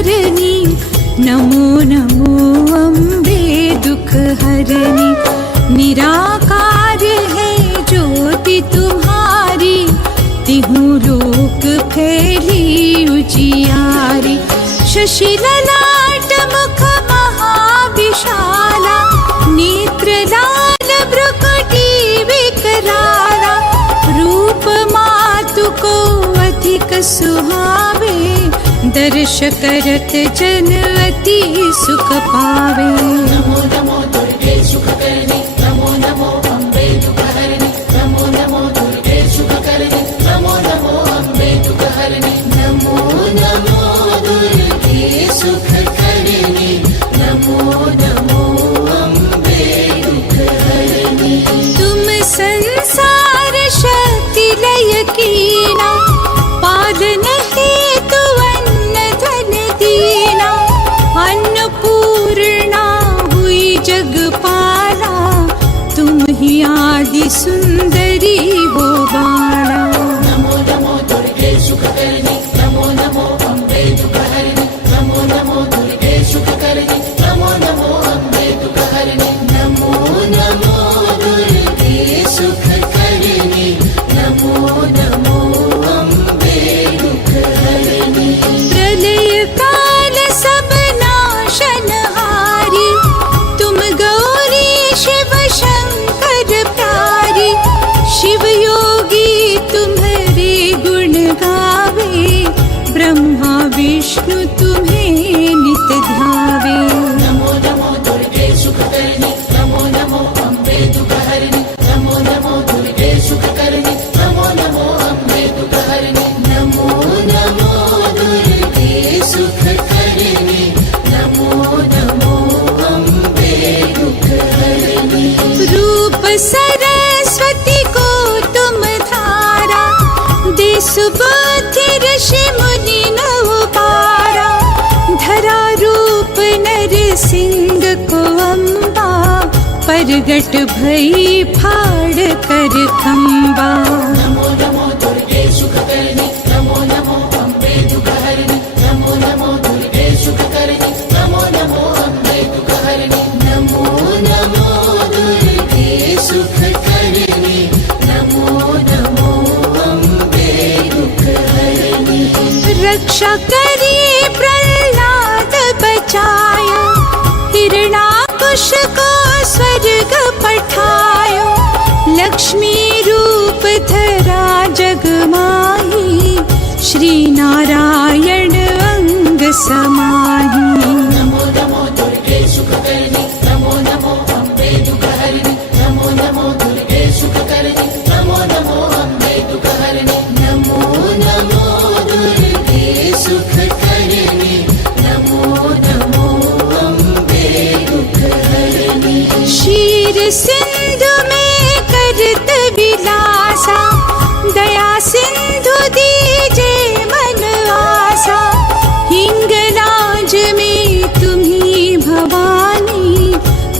करनी। नमो नमो अम्बे दुख हरनी। निराकार है ज्योति तुम्हारी, तिहु लोक फैली उजियारी। शशि ललाट मुख महाविशाला, नेत्र लाल भ्रुकुटी विकराला। रूप मातु को अधिक सुहावे, दर्श करत जन अति सुख पावे। नमो नमो दुर्गे सुख करनी, नमो नमो अम्बे दुख हरनी। नमो नमो दुर्गे सुख करनी, नमो नमो अम्बे दुख हरनी। नमो नमो दुर्गे सुख करनी, नमो नमो अम्बे दुख हरनी। तुम संसार शक्ति लय कीना, पालन हेतु अन्न धन दीना। अन्नपूर्णा हुई जगपाला, तुम ही आदि सुंदरी हो बाला। नमो नमो दुर्गे सुख करनी, नमो नमो अम्बे दुख हरनी। नमो नमो दुर्गे सुख करनी, नमो नमो अम्बे दुख हरनी। नमो नमो दुर्गे सुख करनी, नमो नमो अम्बे दुख हरनी। प्रलय काल सब नाशनहारी, तुम गौरी शिव शंकर प्यारी। शिव योगी तुम्हारे गुण गावे, ब्रह्मा विष्णु तुम्हें नित ध्यावे। नमो नमो दुर्गे सुख करनी, नमो नमो अम्बे दुख हरनी। नमो नमो दुर्गे सुख करनी, नमो नमो अम्बे दुख हरनी। नमो नमो दुर्गे सुख करनी, नमो नमो अम्बे दुख हरनी। रूप सरस्वती को तुम धारा, दे सुबुद्धि ऋषि मुनि नव पारा। धरा रूप नर सिंह को अम्बा, परगट भई फाड़ कर खम्बा। नमो नमो दुर्गे सुख करनी, नमो नमो अम्बे दुख हरनी। नमो नमो दुर्गे सुख करनी, नमो नमो अम्बे दुख हरनी। नमो नमो दुर्गे सुख करनी, नमो नमो अम्बे दुख हरनी। रक्षा करी प्रहलाद बचायो, हिरणाकुश को स्वर्ग पठायो। लक्ष्मी रूप धरा जग माही, श्री नारायण अंग समाही। नमो नमो दुर्गे सुख करनी, नमो नमो अम्बे दुख हरनी। नमो नमो दुर्गे सुख करनी, नमो नमो अम्बे दुख हरनी। नमो नमो दुर्गे सुख करनी, नमो नमो अम्बे दुख हरनी। क्षीर सिंधु में करत विलासा, दया सिंधु दीजे मन आसा। हिंगलाज में तुम्ही भवानी,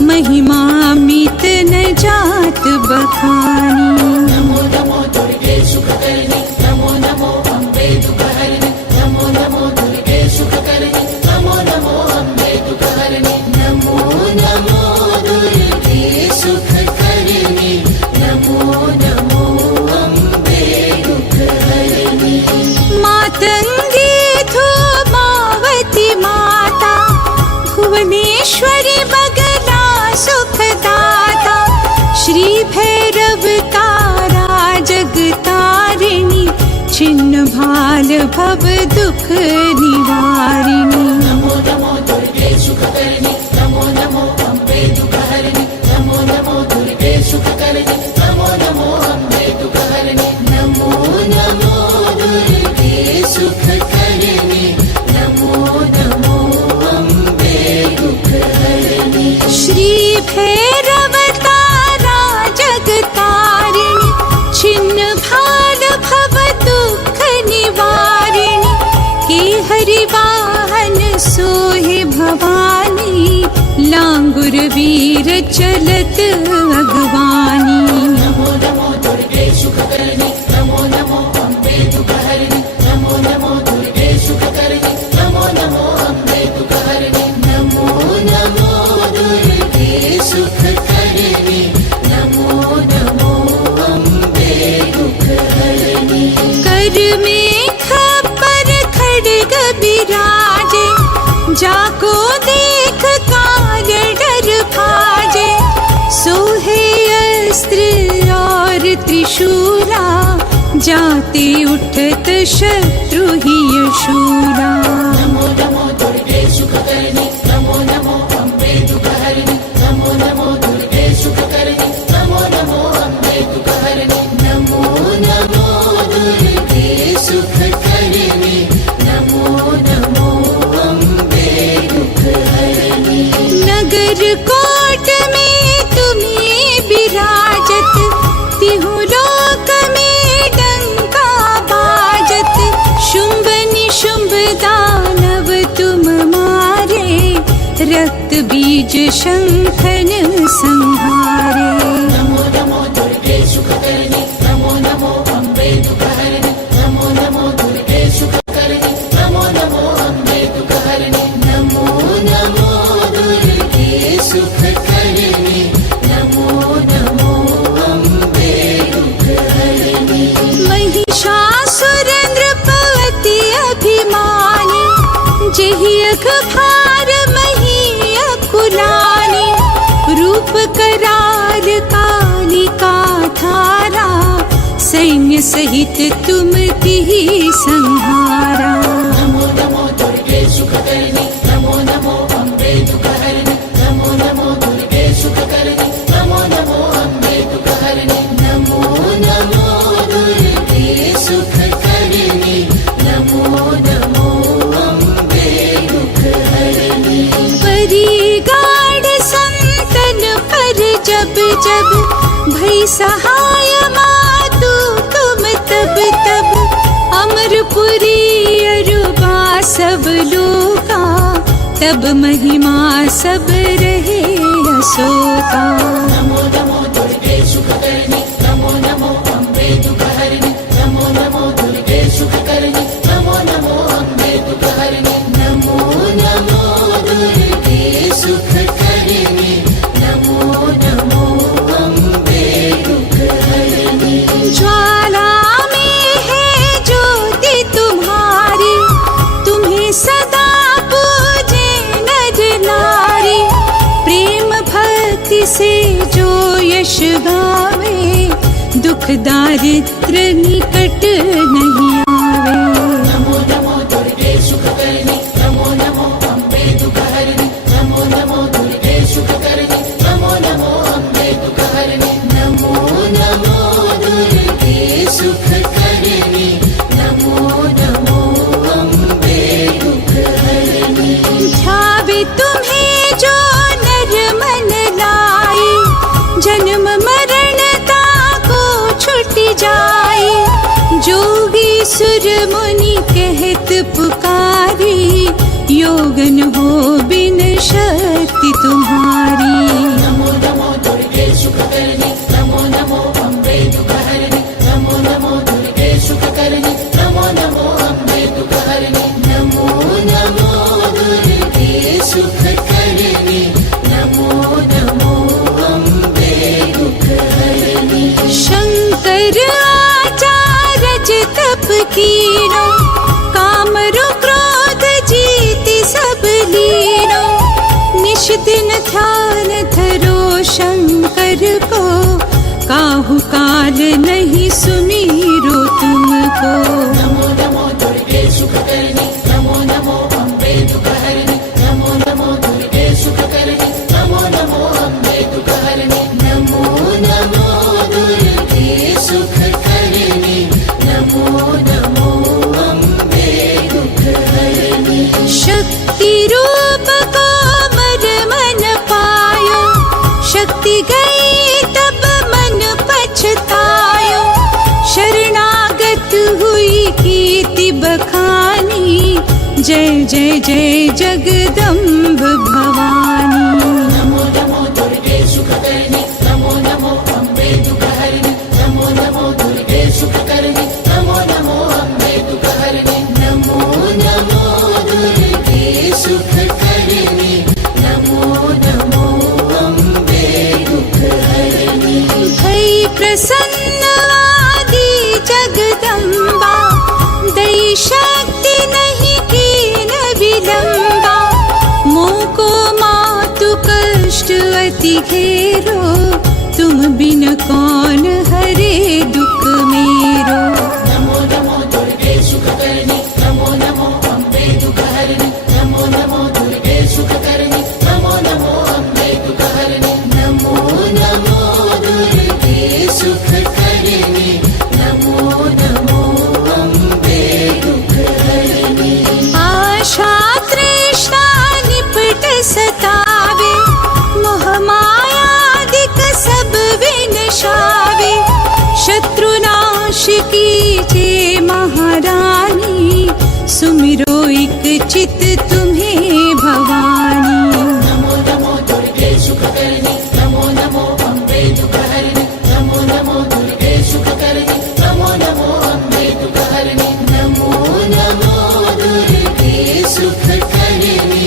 महिमा मित न जात बखानी। नमो नमो दुर्गे सुख करनी, नमो नमो अम्बे दुख हरनी। नमो नमो दुर्गे सुख करनी, नमो नमो अम्बे दुख हरनी। नमो नमो दुर्गे सुख करनी, नमो नमो अम्बे दुख हरनी। मातंगी धूमावती माता, भुवनेश्वरी बगला सुखदाता। श्री भैरव तारा जगतारिणी, छिन्न भाल भव दुख निवारिणी। नमो नमो दुर्गे सुख करनी, नमो नमो अम्बे दुख हरनी। नमो नमो दुर्गे सुख करनी, नमो नमो अम्बे दुख हरनी। नमो नमो दुर्गे सुख करनी, नमो नमो अम्बे दुख हरनी। श्री भैरव तारा जगतारिणी, छिन्न भाल भव दुख निवारिणी। के हरि वाहन सोहे भवानी, लांगुर वीर चलत अगवानी। नमो नमो दुर्गे सुख करनी, नमो नमो अम्बे दुख हरनी। नमो नमो दुर्गे सुख करनी, नमो नमो जाते उठत शत्रु ही शूरा। नमो नमो दुर्गे सुखकर्णी नमो नमो अम्बे दुःखहरिणि नमो नमो दुर्गे सुखकर्णी नमो नमो अम्बे दुःखहरिणि नमो नमो दुर्गे सुखकर्णी नमो नमो अम्बे दुःखहरिणि। नगर कोट में तुम्हें विराजत तिहु लोक में डंका बाजत। शुंभ निशुंभ दानव तुम मारे रक्त बीज शंखन संहारे। नमो नमो दुर्गे सुखकर्णी नमो नमो अम्बे दुःखहरिणि नमो नमो दुर्गे सुखकर्णी नमो नमो अम्बे दुःखहरिणि नमो नमो दुर्गे सुखकर्णी नमो नमो अम्बे दुःखहरिणि। महिषासुर नृपति अभिमानी जेहि अखभार मही अकुलानी। रूप कराल कालिका धारा सैन्य सहित तुम तिहि संहारा। नमो नमो दुर्गे सुखकर्णी नमो नमो अम्बे दुःखहरिणि नमो नमो दुर्गे सुखकर्णी नमो नमो अम्बे दुःखहरिणि नमो नमो दुर्गे सुखकर्णी नमो नमो अम्बे दुःखहरिणि। परी गाढ़ संतन पर जब जब भई सहाय मातु तुम तब तब। अमरपुरी अरुबा सब लोका तब महिमा सब रहे अशोका। नमो नमो दुर्गे सुखकर्णी नमो नमो अम्बे दुःखहरिणि नमो नमो दुर्गे सुखकर्णी नमो नमो अम्बे दुःखहरिणि नमो नमो दुर्गे सुखकर्णी नमो नमो अम्बे दुःखहरिणि। ज्वाला में है ज्योति तुम्हारी तुम्हें सदा पूजे नर नारी। प्रेम भक्ति से जो यश गावे दुख दारिद्र निकट नहीं आवे। नमो नमो दुर्गे सुखकर्णी नमो नमो अम्बे दुःखहरिणि नमो नमो दुर्गे सुखकर्णी नमो नमो अम्बे दुःखहरिणि नमो नमो दुर्गे सुखकर्णी नमो नमो अम्बे दुःखहरिणि। ध्यावे तुम्हें जो नर मन लाए जन्म मरण ताको छुट जाए। जोगी सुर मुनि कहत पुकारी योगन हो बिन शक्ति तुम्हारी। नमो नमो दुर्गे सुखकर्णी नमो नमो अम्बे दुःखहरिणि नमो नमो दुर्गे सुखकर्णी नमो नमो अम्बे दुःखहरिणि नमो नमो दुर्गे सुखकर्णी नमो नमो अम्बे दुःखहरिणि। शंकर आचार्य तप कीनो कामरु क्रोध जीति सब लीनो। निश दिन ध्यान धरो शंकर को काहू काल नहीं सुमीरो तुमको। नमो नमो दुर्गे सुखकर्णी नमो नमो अम्बे दुःखहरिणि नमो नमो दुर्गे सुखकर्णी नमो नमो अम्बे दुःखहरिणि नमो नमो दुर्गे सुखकर्णी नमो नमो अम्बे दुःखहरिणि। शक्ति रूप को मर मन पायो शक्ति गई तब मन पछतायो। शरणागत हुई कीर्ति बखानी जय जय जय जगदम्ब भवानी। नमो नमो दुर्गे सुखकर्णी नमो नमो अम्बे दुःखहरिणि नमो नमो दुर्गे सुखकर्णी नमो नमो अम्बे दुःखहरिणि नमो नमो दुर्गे सुखकर्णी नमो नमो अम्बे दुःखहरिणि। भई प्रसन्न आदि जगदम्बा दई शक्ति नहीं कीन विलंबा। मोको मातु कष्ट अति घेरो तुम बिन कौन हरे दुख मेरो। सुख करनी नमो नमो अम्बे दुख हरनी आशा तृष्णा निपट सतावे मोह मायादिक सब विनशावे शत्रुनाश कीजे महारानी सुमिरो एक चित तुम्हें भवानी नमो नमो दुर्गे सुख करनी नमो नमो अम्बे दुख हरनी नमो नमो दुर्गे सुख करनी नमो नमो अम्बे दुख हरनी नमो नमो दुर्गे सुख करनी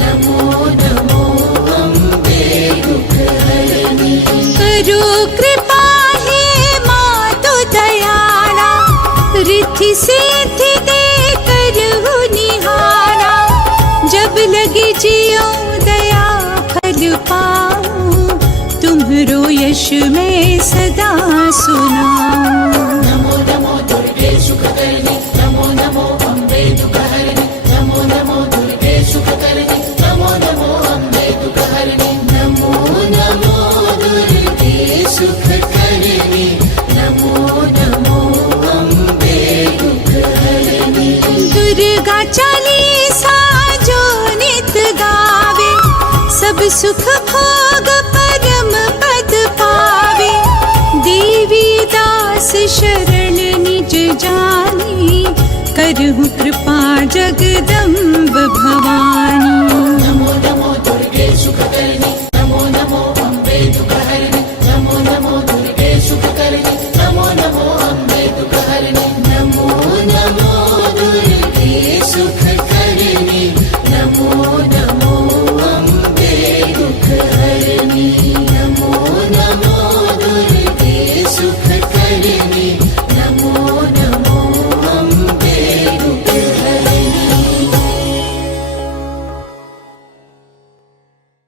नमो नमो अम्बे दुख हरनी करो कृपा हे मातु दयाला रिद्धि सिद्धि दे करहु निहारा जब लगे जियो दया फल पाऊं तुम्हरो यश मैं सदा सुनाऊं नमो नमो दुर्गे सुख करनी नमो नमो अम्बे दुख हरनी नमो नमो दुर्गे सुख करनी नमो नमो अम्बे दुख हरनी नमो नमो दुर्गे सुख करनी नमो नमो अम्बे दुख हरनी दुर्गा चालीसा जो नित गावे सब सुख भोग परम पद पावे देवी दास शरण निज जानी करहु कृपा जगदम्ब भवानी नमो नमो दुर्गे सुख करनी नमो नमो अम्बे दुख हरनी नमो नमो दुर्गे सुख करनी नमो नमो अम्बे दुख हरनी नमो नमो दुर्गे सुख करनी नमो नमो अम्बे दुख हरनी नमो नमो दुर्गे सुख करनी